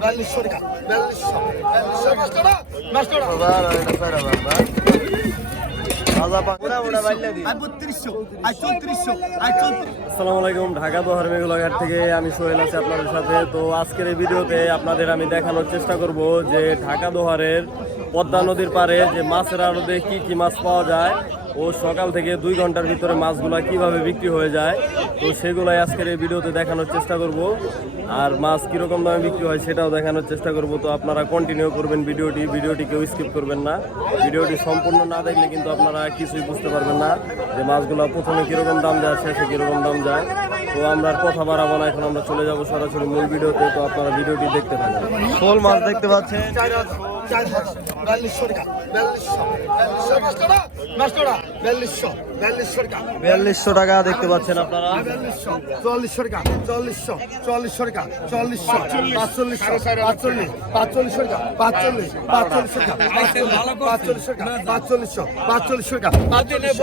বিয়াল্লিশশো টাকা ঢাকা দোহার মেঘুলাঘাট থেকে আমি সোহেল আছি আপনাদের সাথে। তো আজকের এই ভিডিওতে আপনাদের আমি দেখানোর চেষ্টা করব যে ঢাকা দোহারের পদ্মা নদীর পারে যে মাছের আড়তে কি কি মাছ পাওয়া যায়। ও সকাল থেকে দুই ঘণ্টার ভিতরে মাছগুলা কীভাবে বিক্রি হয়ে যায়, তো সেগুলাই আজকের এই ভিডিওতে দেখানোর চেষ্টা করব। আর মাছ কীরকম দামে বিক্রি হয় সেটাও দেখানোর চেষ্টা করব। তো আপনারা কন্টিনিউ করবেন ভিডিওটি ভিডিওটি কেউ স্কিপ করবেন না। ভিডিওটি সম্পূর্ণ না দেখলে কিন্তু আপনারা কিছুই বুঝতে পারবেন না যে মাছগুলো প্রথমে কীরকম দাম যায়, শেষে কীরকম দাম যায়। তো আমরা আর কথা বাড়াবো না, এখন আমরা চলে যাব সরাসরি মূল ভিডিওতে। তো আপনারা ভিডিওটি দেখতে পাবেন শোল মাছ দেখতে পাচ্ছেন। চার হাজার বিয়াল্লিশশো টাকা বিয়াল্লিশশো বিয়াল্লিশশো। পাঁচশো টাকা পাঁচশো বিয়াল্লিশশো টাকা দেখতে পাচ্ছেন আপনারা। চুয়াল্লিশশো টাকা চল্লিশশো চুয়াল্লিশশো টাকা চল্লিশশো পাঁচচল্লিশশো পাঁচচল্লিশ পাঁচচল্লিশশো টাকা পাঁচচল্লিশ পাঁচচল্লিশশো টাকা পাঁচচল্লিশশো টাকা পাঁচচল্লিশশো পাঁচচল্লিশশো টাকা পাঁচচল্লিশশো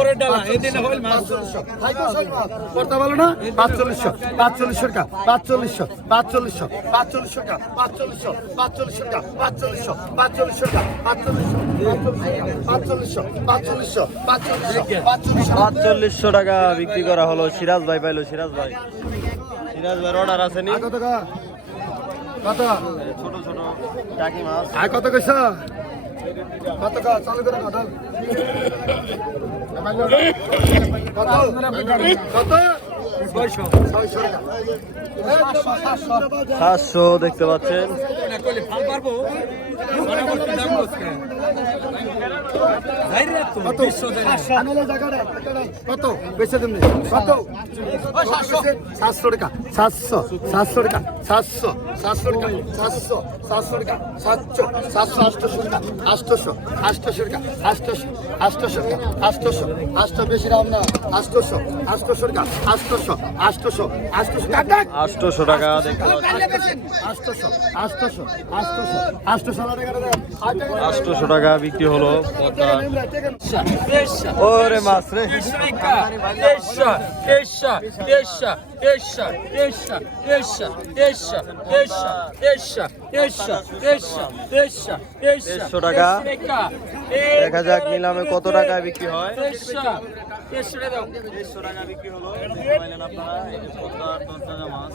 করতে পারল না? পাঁচচল্লিশশো পাঁচচল্লিশশো টাকা পাঁচচল্লিশশো পাঁচচল্লিশশো পাঁচচল্লিশশো টাকা পাঁচচল্লিশশো পাঁচচল্লিশশো টাকা পাঁচচল্লিশশো পাঁচচল্লিশশো টাকা পাঁচচল্লিশশো পাঁচচল্লিশশো পাঁচচল্লিশশো পাঁচচল্লিশশো পাঁচচল্লিশশো পাঁচচল্লিশশো টাকা বিক্রি করা হলো। সিরাজ ভাই পাইলো সিরাজ ভাই। সিরাজ ভাই অর্ডার আছে নি? কত কত? ছোট ছোট টাকি মাছ। আর কত কইছ? কত চালু করে কত? কত কত ছয়শো ছয়শো টাকা সাতশো দেখতে পাচ্ছেন। কত? আনালে জায়গাটা কত? সাতশো টাকা। সাতশো সাতশো টাকা। সাতশো সাতশো টাকা। সাতশো সাতশো টাকা। সাতশো সাতশো আটশোশো টাকা। আটশোশো আটশোশো টাকা। আটশোশো আটশোশো টাকা। আটশোশো আটশো বেশি দাম না। আটশোশো আটশোশো টাকা। আটশোশো আষ্টশো আষ্টশো টাকা। আষ্টশো টাকা আষ্টশো টাকা। বিক্রি হলো ওরে মাছ রে। আটশোশো আটশোশো টাকা আটশোশো টাকা বিক্রি হলো ওরে মাছ রে দেড়শো টাকা। দেখা যাক নিলামে কত টাকায় বিক্রি হয়। দেড়শো টাকা বিক্রি হলো। দেখতে পাইলেন আপনারা এই যে পদ্মার তরতাজা মাছ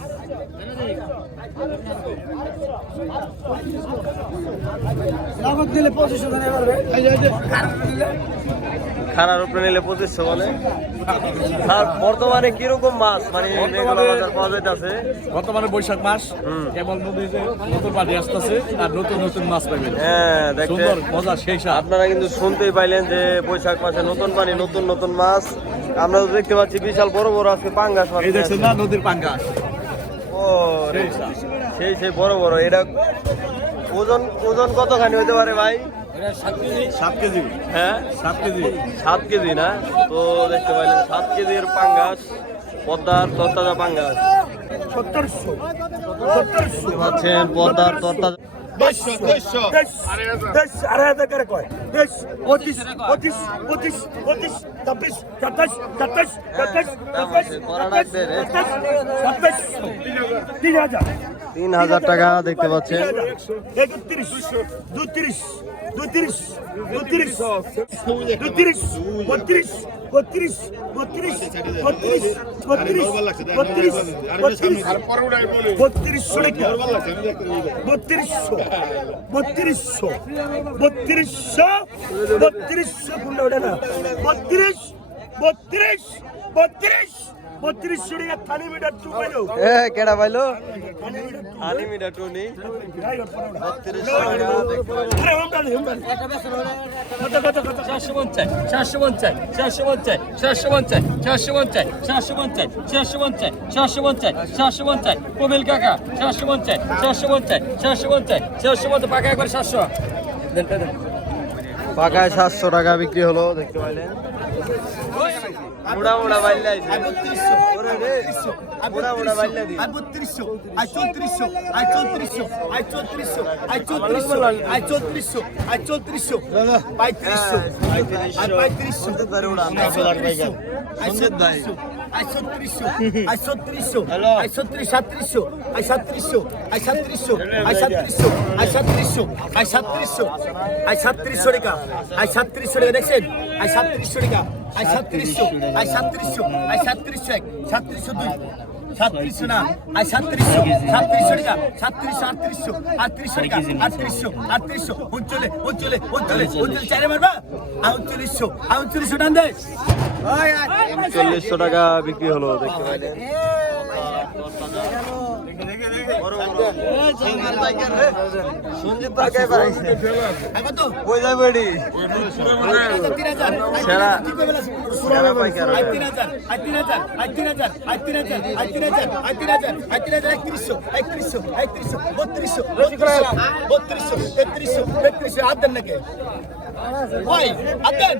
দিলে পঁচিশশো খানার উপরে নিলে পঁচিশশো বলে। স্যার বর্তমানে কীরকম মাছ? মানে পাওয়া যাইতেছে। বর্তমানে বৈশাখ মাস। কেবল নদীতে নতুন পানি আসতেছে আর নতুন নতুন মাছ পাবেন হ্যাঁ দেখতে সুন্দর মজা সেই আপনারা কিন্তু শুনতেই পাইলেন যে বৈশাখ মাসে নতুন পানি নতুন নতুন মাছ। আমরা দেখতে পাচ্ছি বিশাল বড় বড় আজকে পাঙ্গাস মাছ এই দেখছেন না নদীর পাঙ্গাস? ও সেই সেই বড় বড় এটা ওজন ওজন কতখানি হতে পারে ভাই? সাত কেজি হ্যাঁ সাত কেজি সাত কেজি না তো দেখতে পাইলেন সাত কেজির পাঙ্গাস পদ্মার তরতাজা পাঙ্গাস দেখতে পাচ্ছেন পদ্মার তরতাজা তিন হাজার তিন হাজার টাকা দেখতে পাচ্ছেন বত্রিশশো বত্রিশশো বত্রিশশো কুন্ডা ওটা না বত্রিশ বত্রিশ বত্রিশ বত্রিশশো টাকা থানি মিটার টু পাইলো এ কেডা পাইলো থানি মিটার কত কত চারশো পঞ্চাশ চারশো পঞ্চাশ চারশো পঞ্চাশ চারশো পঞ্চাশ চারশো পঞ্চাশ চারশো পঞ্চাশ চারশো পঞ্চাশ চারশো পঞ্চাশ চারশো পঞ্চাশ কবিল কাকা চারশো পঞ্চাশ চারশো পঞ্চাশ চারশো পঞ্চাশ চারশো পঞ্চাশ পাকা একবার সাতশো পাকায় সাতশো টাকা বিক্রি হলো দেখতে পাইলেন আই 3200 আই 3400 আই 3400 আই আই 3400 আই আই আই 3600 আই 3700 আই 3700 আই 3700 আই 3700 আই আই দেখছেন? আই সাতত্রিশশো টাকা। আই সাতত্রিশশো আই সাতত্রিশশো আই সাতত্রিশশো এক সাতত্রিশশো দুই সাতত্রিশশো না আই সাতত্রিশশো সাতত্রিশশো টাকা সাতত্রিশশো আটত্রিশশো আটত্রিশশো টাকা আটত্রিশশো আটত্রিশশো উনচলে উনচলে উনচলে উনচলে চারে মারবা। আর উনচল্লিশশো টান দে। চল্লিশশো টাকা বিক্রি হলো দেখতে পাইলেন। বত্রিশশো বত্রিশশো তেত্রিশশো তেত্রিশশো হাত দেন নাকি ওই হাত দেন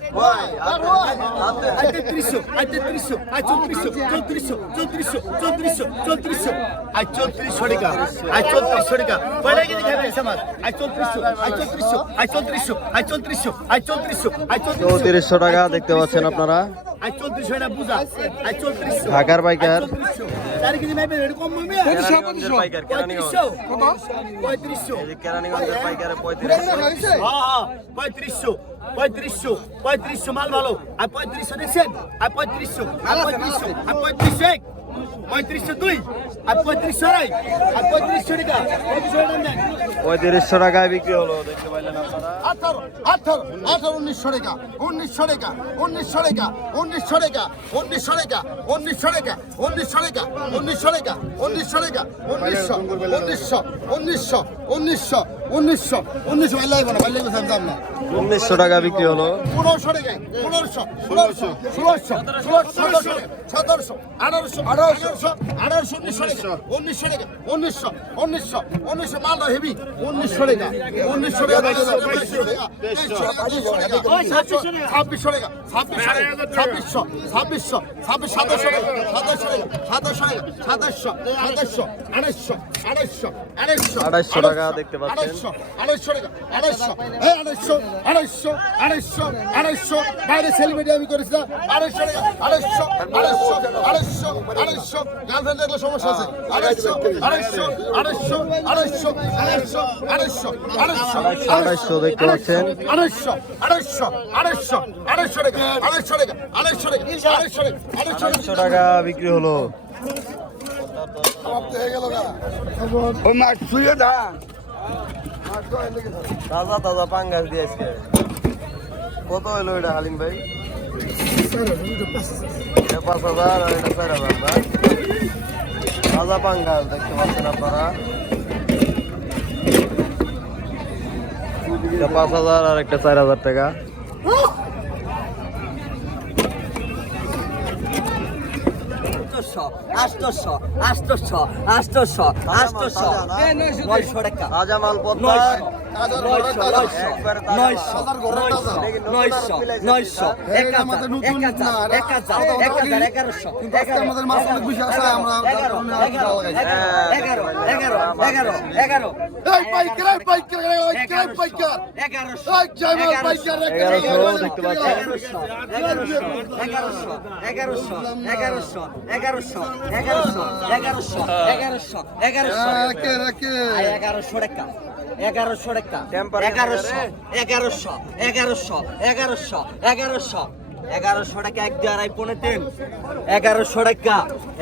আই তেত্রিশশো আই তেত্রিশশো আই চৌত্রিশশো চৌত্রিশশো চৌত্রিশশো চৌত্রিশশো চৌত্রিশশো আই চৌত্রিশশো টাকা আই চৌত্রিশশো টাকা কয়টা কেজি খাবে সমাজ আই চৌত্রিশশো আই চৌত্রিশশো আই চৌত্রিশশো আই চৌত্রিশশো আই চৌত্রিশশো আই চৌত্রিশশো চৌত্রিশশো টাকা দেখতে পাচ্ছেন আপনারা আই চৌত্রিশশো এটা বুঝা আই চৌত্রিশশো ঢাকার পাইকার। হ্যাঁ, হ্যাঁ, হ্যাঁ, পঁয়ত্রিশশো। পঁয়ত্রিশশো। পঁয়ত্রিশশো। মাল ভালো। আর পঁয়ত্রিশশো দেখছেন? আর পঁয়ত্রিশশো। আর পঁয়ত্রিশশো। আর পঁয়ত্রিশশো পঁয়ত্রিশশো দুই আর পঁয়ত্রিশশো আড়াই আর পঁয়ত্রিশশো টাকা। পঁয়ত্রিশশো টাকায় বিক্রি হলো দেখতে পাইলেন আঠারো আঠারো আঠারো উনিশশো টাকা উনিশশো টাকা উনিশশো টাকা উনিশশো টাকা উনিশশো টাকা উনিশশো টাকা উনিশশো টাকা উনিশশো টাকা উনিশশো টাকা উনিশশো উনিশশো উনিশশো উনিশশো উনিশশো উনিশশো ভালো লাগবে না ভালো লাগবে আমি দাম না উনিশশো টাকা বিক্রি হলো পনেরোশো টাকা পনেরোশো ষোলোশো ষোলোশো ষোলোশো সতেরোশো আঠারোশো আঠারোশো আঠারোশো উনিশশো টাকা উনিশশো টাকা উনিশশো উনিশশো উনিশশো মালদা হেভি উনিশশো টাকা উনিশশো টাকা ছাব্বিশশো টাকা ছাব্বিশশো ছাব্বিশশো ছাব্বিশ সাতাশশো টাকা সাতাশশো টাকা সাতাশশো টাকা সাতাশশো সাতাশশো আড়াইশো আড়াইশো আড়াইশো আড়াইশো টাকা দেখতে পাচ্ছেন। আড়াইশো আড়াইশো টাকা আড়াইশো এই আড়াইশো আড়াইশো আড়াইশো আড়াইশো বাইরে সেলিব্রিটি আমি করেছি না আড়াইশো টাকা আড়াইশো আড়াইশো আড়াইশো আড়াইশো গার্লফ্রেন্ড দেখলে সমস্যা আছে আড়াইশো আড়াইশো আড়াইশো আড়াইশো আড়াইশো আড়াইশো আড়াইশো আড়াইশো দেখতে পাচ্ছেন আড়াইশো আড়াইশো আড়াইশো আড়াইশো টাকা আড়াইশো টাকা আড়াইশো টাকা আড়াইশো টাকা আড়াইশো আড়াইশো টাকা বিক্রি হলো ওই মাছ ছুঁয়ে দা তাজা তাজা পাঙ্গাস দিয়ে আজকে। কত হইল এটা, হালিম ভাই? পাঁচ হাজার আর এটা চার হাজার না তাজা পাঙ্গাস, দেখতে পাচ্ছেন আপনারা। পাঁচ হাজার আর একটা চার হাজার টাকা। আষ্টশো আষ্টশো আষ্টশো আষ্টশো আষ্টশো। নয়শো টাকা। রাজামাল এগারোশো। এগারোশো এগারোশো এগারোশো এগারোশো এগারোশো এগারোশো এগারোশো এগারোশো। এগারোশো টাকা। এগারোশো টাকা। এগারোশো এগারোশো এগারোশো এগারোশো এগারোশো। এগারোশো টাকা এক দিয়ে আড়াই পনেরো তিন। এগারোশো টাকা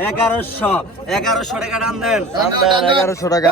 এগারোশো এগারোশো টাকা টান দেন। এগারোশো টাকা।